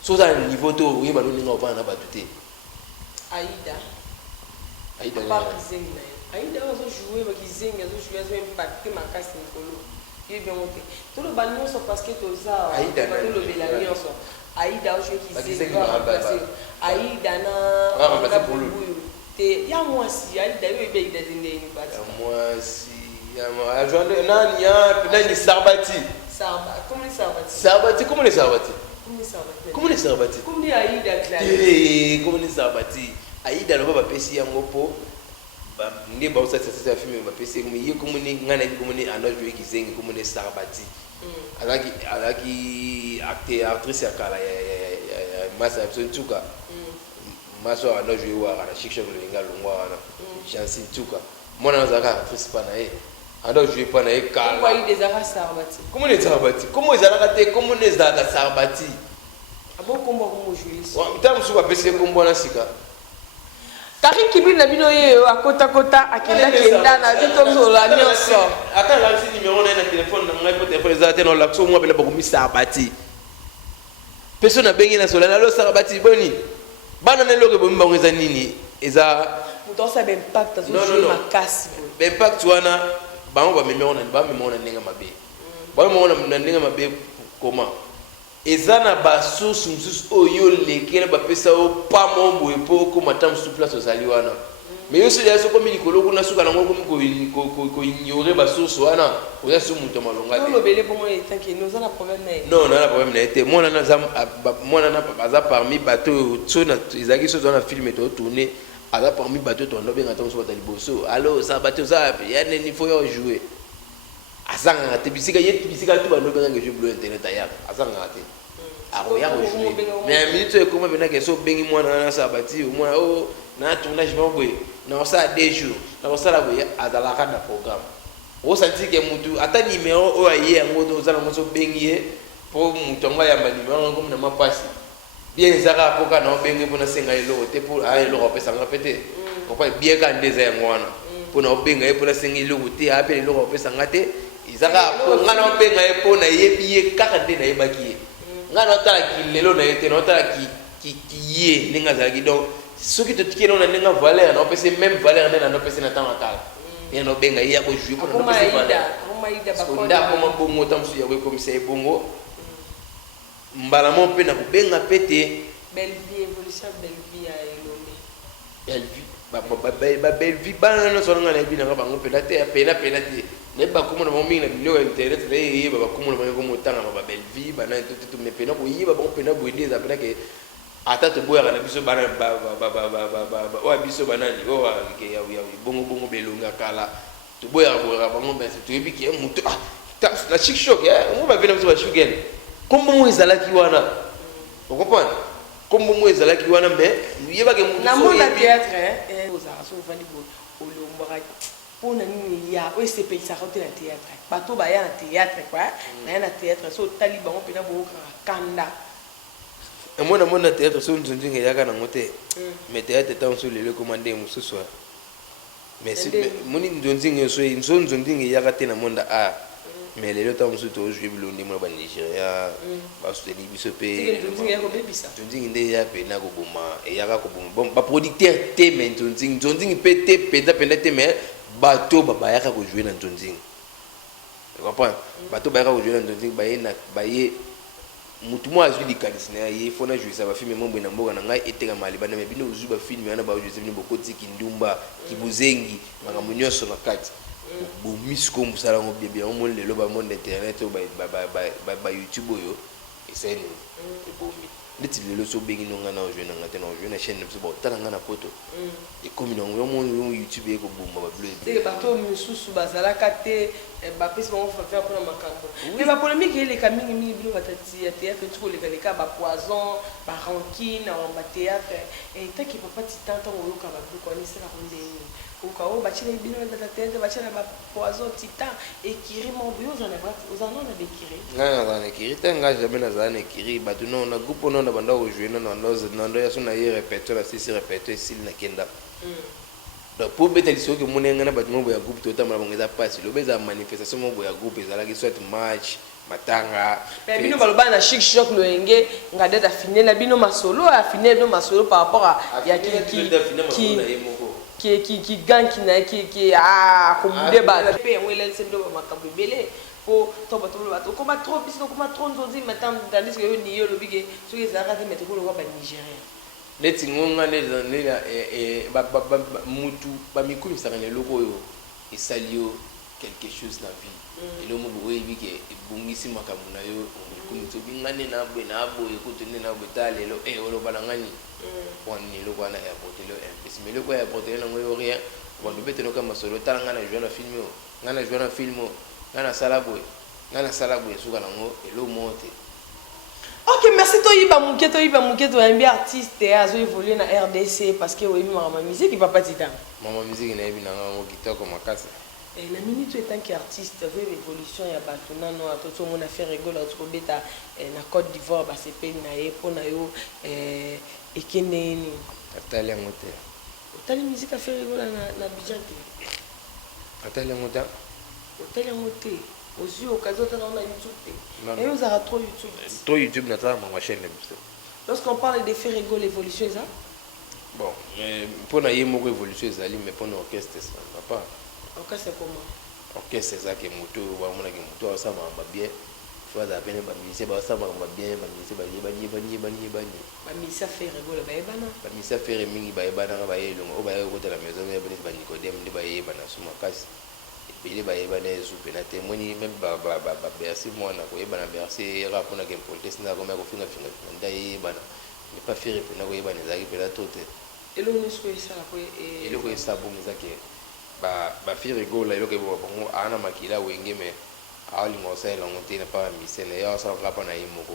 so ça niveau to oui ba ninga va na bato te Aïda na Aïda va jouer ba kizenga jouer zo impacter makasi nikolo ye bien monté tout le ballon so parce que to za Aïda tout le belani so Aïda jouer kizenga Aïda na remplacer pour lui te ya moi si Aïda yo be Aïda dinde ni bati moi si ajouer nani ya nani Sarbati comment les Sarbati comment les Sarbati comme les Aïda clair comment les Sarbati Aïda lo ba pesi yango po ba ndi ba ça film ba pesi comme ye comme ni ngana comme ni ando jouer kizengi comme les Sarbati alaki actrice ya kala ya masa Tsuka maso ando jouer wa na shiksha ko linga longwa na Jansi Tsuka mona zaka actrice pa na ye ando jouer pa na ye kala quoi il des Sarbati comment les Sarbati comment ezalaka te comment les Sarbati abo kombo ko jouer wa mtamu suka pesi kombo na sika Karim Kibil na bino ye a kota akenda na bito zola nyonso. Attends là c'est numéro na téléphone na ngai téléphone ezate na lakso moi bela bako misabati. Personne na bengi na sola na lo sarabati boni. Bana na loke bomba ngeza nini eza muto sa impact zo makasi. Impact wana bango ba numéro na ba numéro na ndenge mabe. Ba numéro na ndenge mabe comment ezana ba source mususu oyo lekele ba pesa o pa mombo epo ko matam sous place ozali wana mais yo sele aso komi likolo kuna suka nango komi ko ignorer ba source wana oza so muto malonga te no bele bongo etanki nous on a problème na non na problème na été mona na baza parmi bateau tsona ezaki so na film to tourner aza parmi bateau to ndo benga tonso batali boso allo ça bateau ça ya neni faut yo jouer azanga te bisika yeti bisika tu bando benga jeu bleu internet aya azanga te aroya jouer mais à minute comme benga que so bengi mwana na sabati mwana o na tournage mabwe na ça des jours na ça la boya azala ka na programme o senti que mutu ata numéro o aye ngo to zala ngo so bengi po mutu ngo ya ba numéro ngo na mapasi bien zaka poka na bengi pona senga elo te pour ay lo pesa nga pete ko pa bien ka ndeza ya ngwana pona benga pona senga elo te apele lo pesa nga te izaka ngana benga pona yebiye kaka de na yebaki ngana otala ki lelo na yete na otala ki ye ninga zaki donc ce qui te tient on a ninga valeur na opese même valeur na na opese na tanga kala ya no benga ya ko jouer pour na opese valeur ko nda ko mabongo tamsu ya ko comme c'est bongo mbala mo pe na ko benga pete belle vie évolution belle vie à elomé belle vie ba belle vie bana no so nga na bi na ba ngo pe na te pena te ne ba ko mo na mo minga bilo internet le yi ba ko mo na ko mo tanga ba belle vie bana tout me pena ko yi ba ko pena bo ide za pena ke ata to boya na biso bana o biso banani o ke ya bongo belunga kala to boya ba ngo bese to ebi ke mutu na chic shock mo ba vena biso ba shugen kombo mo ezalaki wana o comprendre kombo mo ezalaki wana mais yeba ke mutu na mo na théâtre ozara so vandi bo olombora pona nini ya o se paysa côté na théâtre bato ba ya na théâtre quoi na théâtre so tali bango pena bo kanda mona théâtre so nzonzinga yaka na ngote mais théâtre tant so lelo commandé mususu mais moni nzonzinga so nzonzinga yaka te na monde a mais lelo tant so to jouer bilondi mo ba Nigeria ba so teli biso pe nzonzinga nde ya pe na ko boma e yaka ko boma bon ba producteur te mais nzonzinga pe te penda te mais bato ba yaka ko jouer na nzonzinga tu comprends bato ba yaka ko jouer na nzonzinga ba ye mutu mo azwi likanisi na ye fona jouer ça ba film mombo na mboka na ngai eteka mali bana bino uzu ba film yana ba jouer bino bokoti kindumba kibuzengi makambo nyonso na kati bo misko musala ngo bebe mo lelo ba monde internet ba YouTube oyo eseni ebombi ndeti lelo so bengi nonga na jouer na ngate na jouer na chaîne so ba tala ngana poto e komi na ngo mo YouTube eko bomba ba bleu te ba to mususu bazala kate ba pesi bango fa faire pour makambo mais ba polémique ile ka mingi bilo batati ya théâtre tu ko le ka ba poison ba rancune na ba théâtre et tant que papa ti tanta ngo yoka ba ko ni sera ko ndeni ko ka o ba chile bino na théâtre ba chile ba poison titan et kiri mon bio za na ba za na be kiri nga na kiri tanga jamais na za na kiri ba tu no na groupe no na banda ko jouer no ndo ya so na ye répéter la sisi répéter sil na kenda donc pour beta liso que mon ngana ba mo ya groupe tota mala bongeza passe lo beza manifestation mo ya groupe ezala ki soit match matanga mais bino baloba na chic shock no enge ngade da finir na bino masolo a finir no masolo par rapport à ya qui gagne qui na qui comme débat pe ngwele sendo ba makambo belé po to bato ko ba trop biso ko ma trop nzozi matam tandis que yo ni yo lobige so ezala ka mettre ko lo ba Nigeria leti ngonga nela mutu ba mikumi sakane loko yo esalio quelque chose na vie elo mo boye bike ebungisi makambo na yo mikumi to bingane na boye ko tene na botale lo olo bana ngani wani lo bana airport lo pesi me lo ko airport na ngoyo rien wando bete no kama solo tanga na jouer na film ngana sala boye suka na ngo elo monte. Ok, merci Toyiba Mouketo, un bien artiste et a évolué dans RDC parce que oui, maman musique il va pas dire. Maman musique na ebi na ngo kitoko makasa. Et la minute est tant qu'artiste, veut l'évolution ya batuna no atoto mon affaire rigolo to beta na Côte d'Ivoire ba c'est pe na e pona yo ekene ni. Atali ngote. T'as la musique à faire rigoler na Bijan. Attends le montant. T'as la montée. Aux yeux, au cas où on a YouTube. Et vous avez trop YouTube. Trop YouTube, notre ma chaîne. Lorsqu'on parle de faire rigoler l'évolution, ça. Bon, mais pour la évolution, mais pour l'orchestre, ça ne va pas. Orchestre, c'est comment? Orchestre, c'est ça qui est moto, ça m'a bien. Faut appeler ma musicien, ça m'a bien, ma musicien, Ma musicien fait rigoler, ma musicien fait rigoler, la maison, Nicodème, et puis les soupe na témoigner même bercer moi na ko yeba na bercer rap na game protest na ko ma ko finga ndai bana ne pas faire na ko yeba na zaki pela tote et le nous ça et le ko ça bon zaki ba faire rigoler le ko bon ana makila wenge me ali mo sai la monter na pas misene ya ça rap na yimoko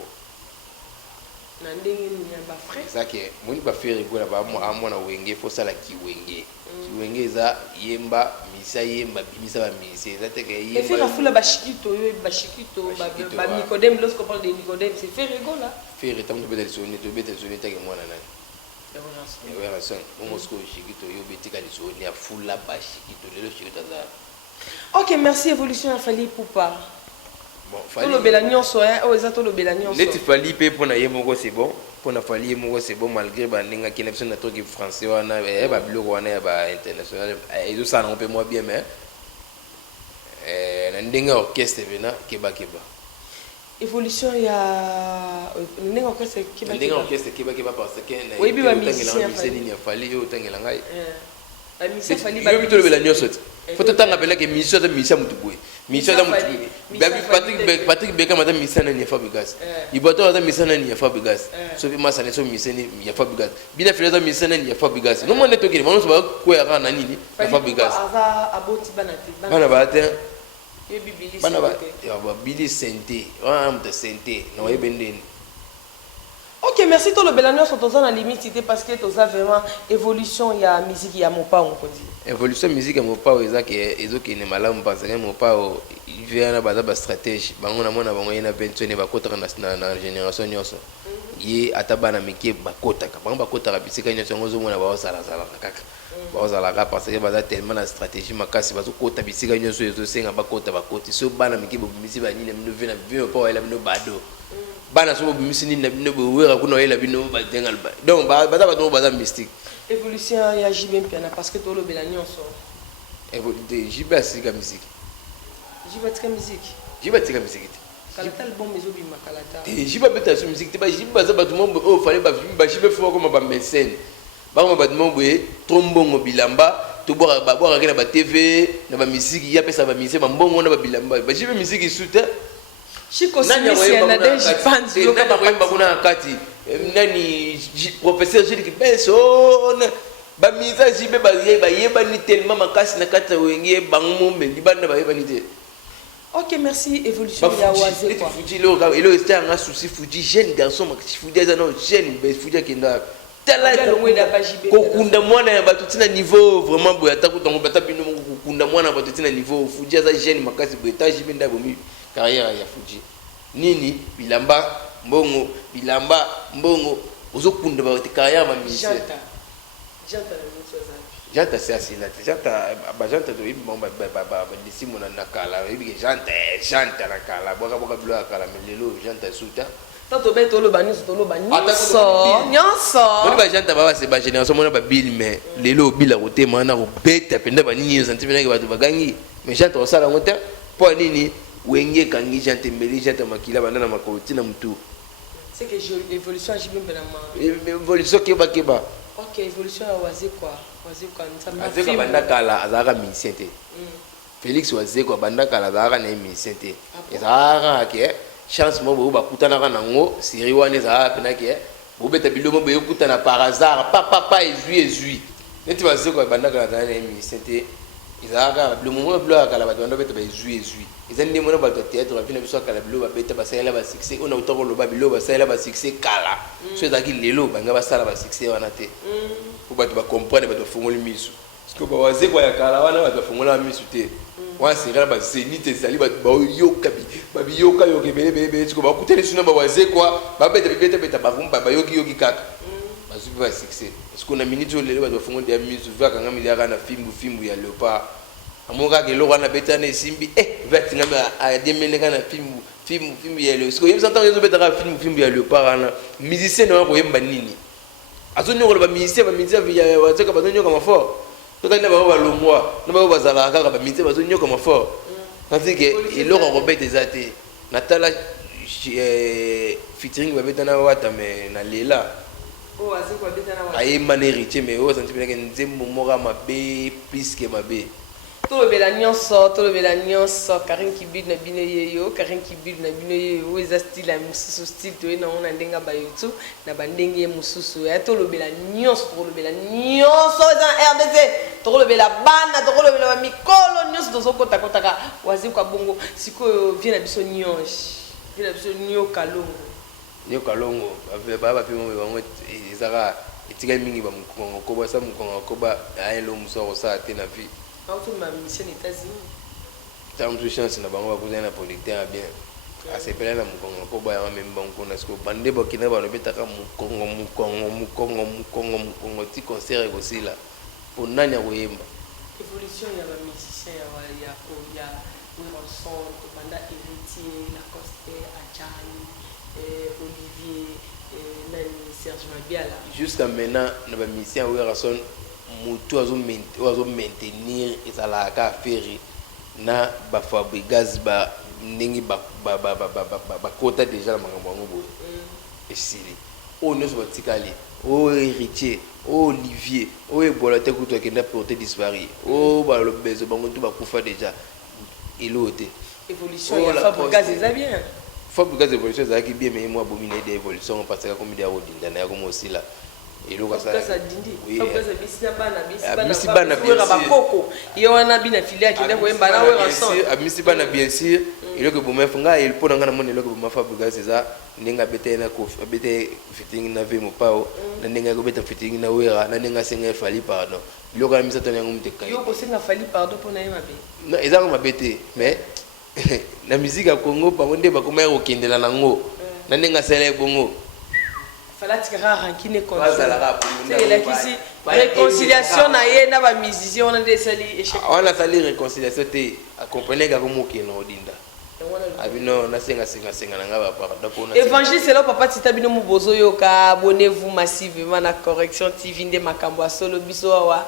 na ndenge ni ba frère zaki moni ba faire rigoler ba mo amona wenge fo sala ki wenge wenge za yemba misa yemba bimisa ba misa za teke yemba et faire fula ba shikito ba Nicodème lorsqu'on parle de Nicodème c'est faire rigoler faire tant de bêtes sonner teke moi na et ouais raison on mosco shikito yo betika li sonner fula ba shikito lelo shikito za. OK, merci évolution Fally Ipupa. Bon, Fally le belagnon hein, oh ça to le belagnon. Net Fally pe pour na yemoko c'est bon. Pour na Fally yemoko c'est bon malgré ba ninga qui n'aime na truc français wana ba biloko wana ba international et ça on peut moi bien mais na ndinga orchestre vena keba évolution ya ndinga orchestre keba ndinga orchestre keba parce que na oui bi ba musicien ni Fally yo tangela ngai ba musicien Fally ba yo bitolo belagnon soti faut tout temps appeler que mission de mission mutu boy mission de mutu Patrick Beka madame mission ni Fabrigas iboto madame mission ni Fabrigas so bi masane so mission ni Fabrigas bina fele mission ni Fabrigas no monde to kile mono ba ko ya kana nini Fabrigas aza aboti bana ba te ye bibili bana ba ya ba bili sente wa am de sente no e bendeni. OK, merci tout le belagnon sont dans la limite parce que tu as vraiment évolution il y a musique il y a mon pas on peut dire. Évolution musique mon pas ezoki ne malamu parce que mon pas il vient na ba stratégie bango na mona bango yena pensionné ba kota na génération nyonso ye atabana mike ba kota ka bango ba kota ka bisika nyonso ngozo mona ba osala kaka ba osala ka parce que ba tellement na stratégie makasi ba zo kota bisika nyonso ezo senga ba kota so bana mike bo bimisi ba nini mino vena bio pa wala mino bado bana so bo bimisi nini mino bo wera kuna wala bino ba dengal ba donc ba mystique. Évolution il y a JB piano parce que tout le belagnon so évoluer JB asika musique JB musique kalata album mezo bima kalata JB beta sur musique ba JB baza ba tout monde oh fallait ba JB fo comme ba mécène ba ba tout monde trombongo bilamba to boire na ba TV na ba musique ya pesa ba musique ba mbongo na ba bilamba ba JB musique soutien Chico Smith na deji panzi yo kama kwemba kuna kati nani professeur Gilles Kibeso ba misa jibe ba yeba ni tellement makasi na kata wenge bango mendi bana ba yeba ni te. OK, merci évolution ya waze quoi Fuji lo était un souci Fuji jeune garçon makasi Fuji za no jeune be Fuji kenda talent ko kunda mwana ya batutina niveau vraiment boya takutango bata bino ko kunda mwana batutina niveau Fuji za jeune makasi bo etage binda bomi carrière ya Fuji nini bilamba mbongo uzokunda ba carrière ma musicien janta c'est assez là janta to ibi bomba disimo na kala ibi janta na kala boka bilo kala melelo janta suta tato beto lo bani so nyonso on ba janta ba c'est ba génération mona ba bil mais lelo bila roté mana ko beta penda ba nini santi bena ba bagangi mais janta osala ngota po nini wenge kangi janta mbeli janta makila bana na makoti na mtu c'est que évolution j'ai bien évolution keba OK, évolution à waze quoi Wazekwa banda kala azaka musicien te Félix Wazekwa banda kala azaka na musicien te ezaka ke chance mo bo bakutana kana ngo siri wane za pena ke bo beta bilomo bo yokutana par hasard papa ezui neti Wazekwa banda kala na musicien te ezaka bilomo mo bilo kala ba banda beta ba ezui ezandi mo na ba théâtre ba fina biso kala bilo ba beta ba sala ba succès ona utoko lo ba bilo ba sala ba succès kala so ezaki lelo banga ba sala ba succès wana te pour bato ba comprendre bato fongoli misu parce que ba Wazekwa ya kala wana bato fongola misu te wa sera ba zenite zali ba yoka yoke bele tu ko ba kutele suna ba Wazekwa ba beta ba yoki kaka suivi va succès parce qu'on a minute le ba fond de mise va quand même il y a un film ya Léopard amoka ke lo wana betana simbi vert ngam a demene kana film ya le parce que ils entendent ils betara film ya Léopard na musicien na ko yemba nini azonyo ko ba musicien ya wateka ba zonyo kama fort total na ba longwa na ba bazala kaka ba musicien ba zonyo kama fort parce que il leur rebête des athées natala featuring ba betana wata me na lela aye mane héritier mais o senti bien que nzembo mora mabe plus que mabe tout le bela nyonso Karin Kibid na bino yeyo Karin Kibid na bino yeyo eza style ya mususu style to na ona ndenga ba YouTube na bandenge mususu ya to le bela nyonso eza RDC to le bela bana to le bela mikolo nyonso to kota kota wazi kwa bongo siko vient na biso nyo kalongo baba pe mo bango ezaka etika mingi ba mukongo ko ba sa mukongo ko ba ayelo musoro sa te na vie auto ma mission États-Unis tam tu chance na bango ba kuzana producteur bien asepela na mukongo ko ba ya même bango na sko bande ba kina ba no betaka mukongo ti concert ko sila pour nani koyemba évolution ya ba musicien ya Wilson banda héritier la Coste Achani Olivier Serge Mabiala jusqu'à maintenant na ba musicien Wilson mutu azo maintenir ezalaka affaire na ba Fabregas ba ndenge ba kota déjà na makambo yango boye esili o nyonso batikali o héritier o Olivier o ebola te kutu akenda porter disparu o balobezo bango tu bakufa déjà ilote évolution ya Fabregas eza bien Fabregas évolution ezalaki bien mais moi abomine de évolution parce que comme dia rodinda na yako mosila eloka sa Fabregas bana bakoko ye wana bina filia akenda koyemba na wera son abimisi bana bien sûr eloko boma funga il pona ngana mona eloko boma Fabregas eza ndinga bete na ko bete fitting na ve mo pao na ndinga ko bete fitting na wera na ndinga senga fali pardon eloko na misata yango muteka yo ko senga fali pardon pona yema be na eza ko mabete mais na musique ya Congo bango nde bakoma ko kendela nango na ndinga sele bongo falatika rankine kisi réconciliation na ye na ba musicien on a desali échec on a sali réconciliation te accompagner ka komo ke no dinda abino na senga na ngaba pardon pona évangile c'est là papa tita bino mubozo yoka abonnez-vous massivement na correction TV nde makambo solo biso wa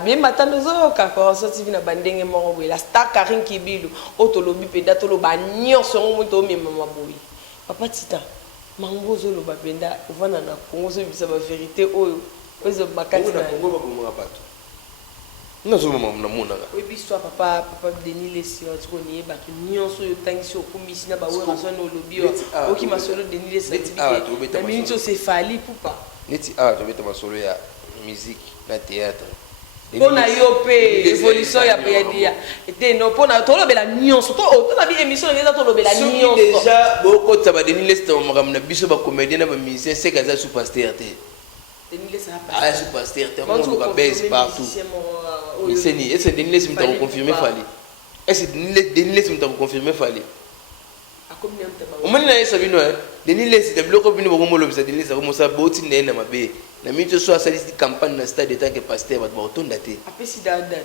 bien matando zo ka correction TV na bandenge moko boy la star Karin Kibilu otolobi peda tolo ba nyonso ngoto mema maboyi papa tita mangozo lo babenda vana na Congo so bisa ba vérité oyo ozo makati na Congo ba komo bato nazo mama na mona oui biso papa Denis Lesio tiko ni ba nyonso yo tangisi okumisi na ba wera so no lobi o ki masolo Denis Lesio na minute c'est fali pupa neti to beta masolo ya musique na théâtre pona yo pe évolution ya dia ete no pona to lobela nyonso to na bi émission ngeza to lobela nyonso déjà boko tsaba Denis Lesio makam na biso ba comédien na ba musicien c'est kaza superstar te Denis Lesio superstar te on va baisse partout mais c'est ni est-ce Denis Lesio m'a confirmé fali est-ce Denis Lesio m'a confirmé fali o mani na esa bino Denis Lesio de bloko bino bongo lobisa Denis Lesio mo sa boti na mabe na minute so asali campagne na stade tant que pasteur ba otonda te apesi date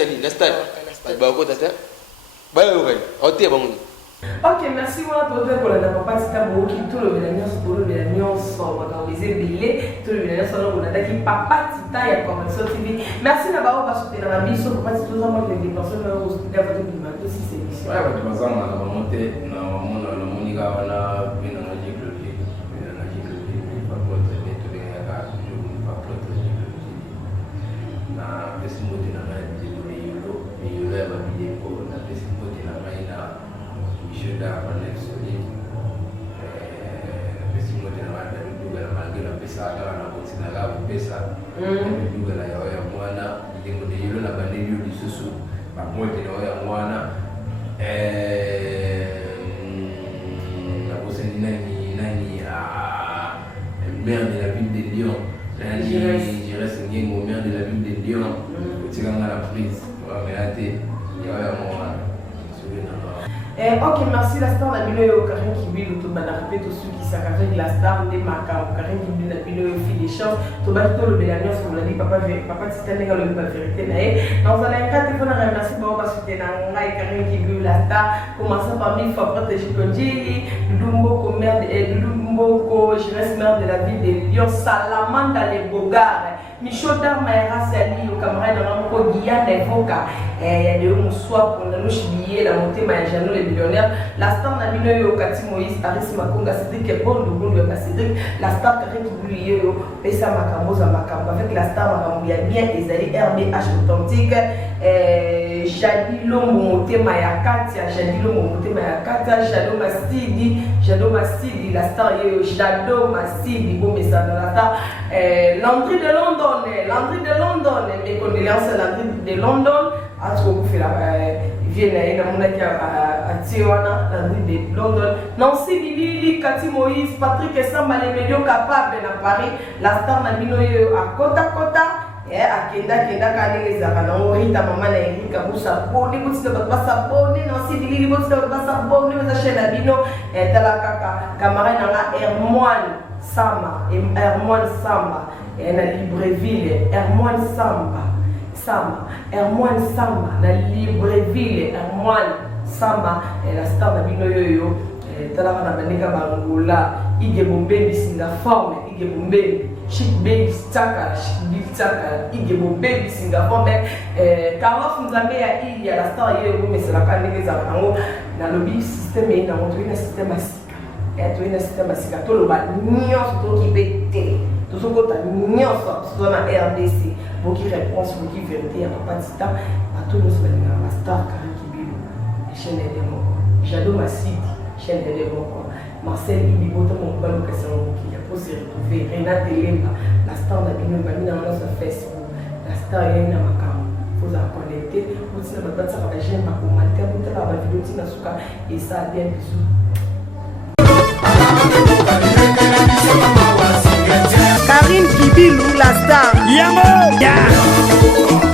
ali na stade ba ko tata ba yo kani otie bango. Ok, merci pour la papa Tita Boki, tout le Mélanios, pour le Mélanios, on va organiser Billet, tout le Mélanios, on a attaqué Papa Tita et Correction TV. Merci d'avoir soutenir la vie, sur Papa Tita, tout le monde qui est déplacé dans l'hospital, votre bilan, aussi c'est ici. Ouais, tu vas en avoir monté, on a Monica, on a bien en Asie, maire de la ville de Lyon. Je reste au maire de la ville de Lyon. Tu vas la prise. Mais là, il y a un moment. Ok, merci la star na bino yo Karine Kibilu to bana répète ceux qui s'accavent la star de Makam Karine Kibilu na bino yo fille des chances to ba to le belanion sur la dit papa titane ga le ba vérité na dans un cas il faut remercier ba ba soutenir ngai Karine Kibilu la star commençant par mille fois protéger Konji Dumbo ko mère de Dumbo ko jeunesse mère de la ville de Lyon Salamanda les Bogards Michoda Maïra Sali au camarade de Ramko Guillaume Nevoka il y a des moussoirs pour nous chibier la montée Maïjano les millionnaires la star n'a mis au Kati Moïse Aris Makonga Cédric et bon de Cédric la star Karine Kibilu yo Pesa Makamoza Makambo avec la star Makambo bien Ezali RBH authentique Jadi Lombo montée Mayakatia Jadi Lombo montée Mayakatia Jado Masidi la star yo Jado Masidi bon mais ça dans la star l'entrée de London mes condoléances à l'entrée de London à trop fait la vienne à mon à Tijuana l'entrée de London Nancy Billy Cathy Moïse Patrick Samba les médias capables à Paris la star na bino à Kota akenda kane ezaka na orita mama na Erika busa boni butsi ba pasa boni Nancy Billy butsi ba pasa boni za chena bino tala kaka camarade na Hermoine Samba na Libreville Hermoine Samba na Libreville Hermoine Samba la star na bino yoyo tala na bandika bangola ige bombe bisinga forme ige bombe chic baby staka ige bombe bisinga forme Carlos Nzambe ya la star yoyo mais c'est la kanenge za bango na lobby système na montre na système tu es système asika to lo ba nyonso to ki bete to so kota nyonso so na RDC boki réponse boki vérité ya papa tita a to nos balinga la star Karine Kibilu chaîne de moko Jado Masidi chaîne de moko Marcel Ibiboto mon balo question qui a posé retrouver Renate Lemba la star na bino ba mina na Facebook la star ya na Makam faut la connecter pour tina ba batsa ba j'aime ba commenter pour tala ba vidéo tina suka et ça bien bisous Karine Kibilu la star. Yamo! Yeah!